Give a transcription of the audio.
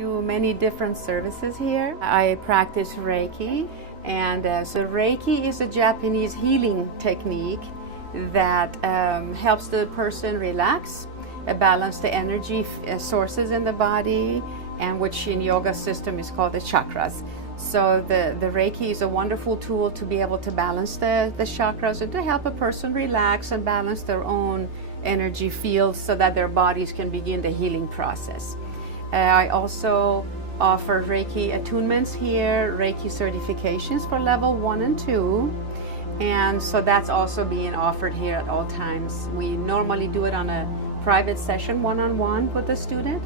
do many different services here. I practice Reiki, and so Reiki is a Japanese healing technique that helps the person relax, balance the energy sources in the body, and which in yoga system is called the chakras. So the Reiki is a wonderful tool to be able to balance the chakras and to help a person relax and balance their own energy fields so that their bodies can begin the healing process. I also offer Reiki attunements here, Reiki certifications for level 1 and 2. And so that's also being offered here at all times. We normally do it on a private session, one-on-one with the student.